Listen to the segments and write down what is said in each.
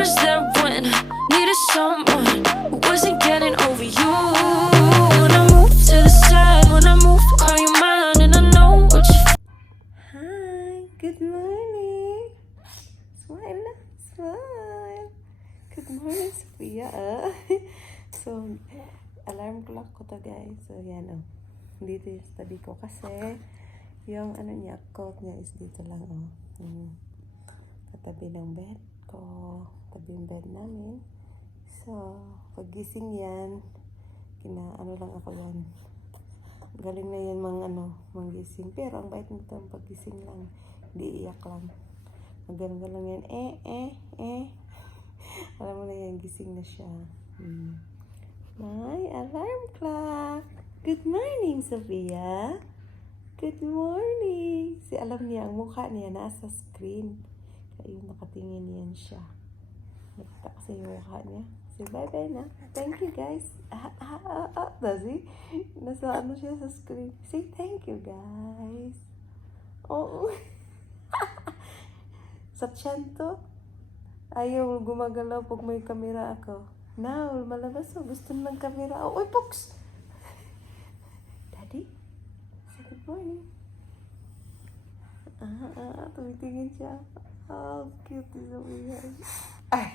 was there when I needed someone who wasn't getting over you. When I move to the side, when I move, call you mine, and I know what you. Hi, good morning. Smile na, smile. Good morning, Sofia. So, alarm clock ko to, guys. So, yan oh. Dito yung tabi ko kasi yung ano niya, coat niya is dito lang oh. Katabi ng bed ko. Tabi yung bed namin. So, pagising yan, ano lang ako yan. Galing na yan manggising. Pero ang bait nito, pagising lang. Hindi iyak lang. Maganda lang yan. Alam mo na yan, gising na siya. My alarm clock. Good morning, Sofia. Good morning. Alam niya, ang mukha niya nasa screen. Kaya nakatingin yan siya. Nakita kasi yung mukha niya. Say bye-bye na. Thank you, guys. Does he? Nasa ano siya sa screen. Say thank you, guys. Oh. Sa tiyan to. Ayaw gumagalaw pag may kamera ako. Now, malabas o. Gusto ng kamera. Oh, Pox! Daddy? Say good morning. Tumitingin siya. Oh, cute is over here. Hi.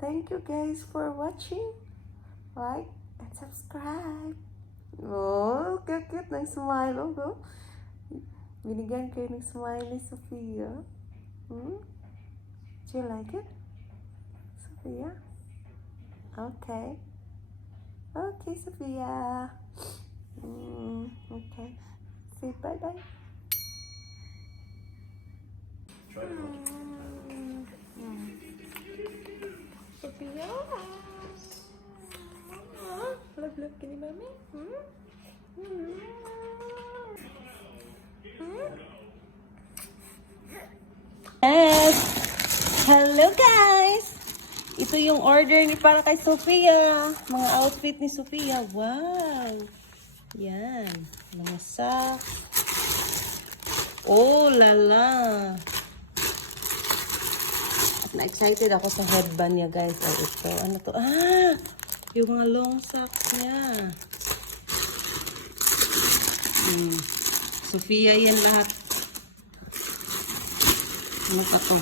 Thank you guys for watching. Like and subscribe. Oh, cute. Nice smile. Oh, go. Binigyan kayo ng smile ni Sofia. Do you like it? Sofia? Okay. Okay, Sofia. Okay. Say bye-bye. Sofia? Love, can you mommy? Yes! Hello guys! Ito yung order ni para kay Sofia. Mga outfit ni Sofia. Wow! Yan. Mga socks. Oh lala! Na-excited ako sa headband niya guys. Oh, ito. Ano to? Yung mga long socks niya. Sofia yan lahat. Ano pa to?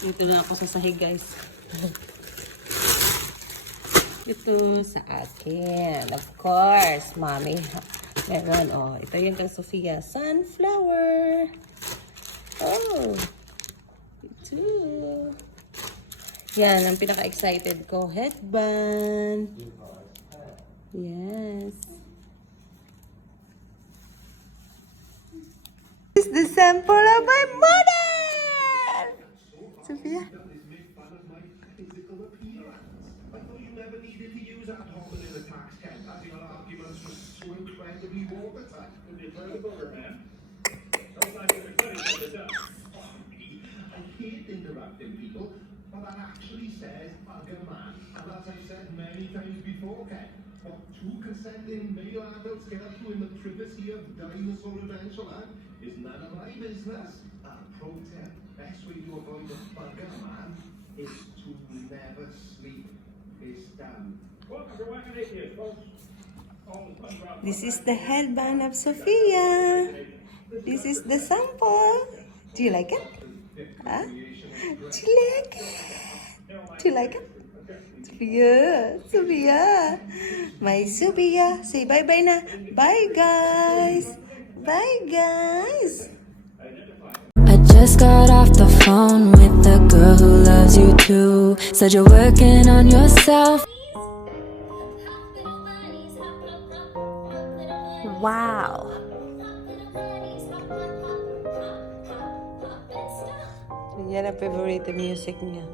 Dito na ako sa sahig guys. Ito sa akin. Of course, mommy. Meron, oh. Ito yung kang Sofia. Sunflower. Oh. Ito. Yan, ang pinaka-excited ko. Headband. Yes. This is the sample of my model! Sofia? Interrupting people, but that actually says bugger man. And as I've said many times before, Ken, what two consenting male adults get up to in the privacy of dinosaur adventure land is none of my business. Pro tip, best way to avoid the bugger man is to never sleep face down. This is the headband of Sofia. This is the sample. Do you like it? Huh? Do you like it? Do you like it? Sofia. My Sofia. Say bye-bye na. Bye, guys. Bye, guys. I just got off the phone with the girl who loves you too. Said you're working on yourself. Wow. Yan ang favorite music niya.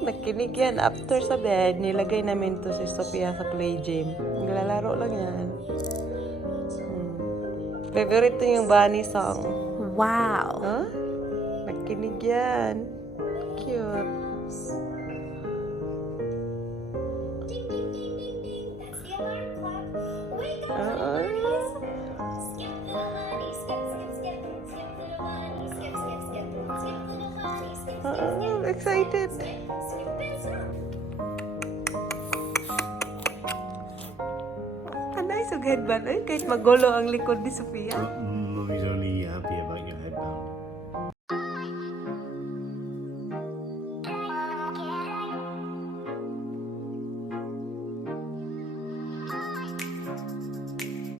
Nakinig yan. After sa bed, nilagay namin to si Sofia sa play gym. Naglalaro lang yan. Favorite yung bunny song. Wow. Nakinig yan. Cute. Oh, excited. Anay, so headband. Ay, kahit magulo ang likod ni Sofia.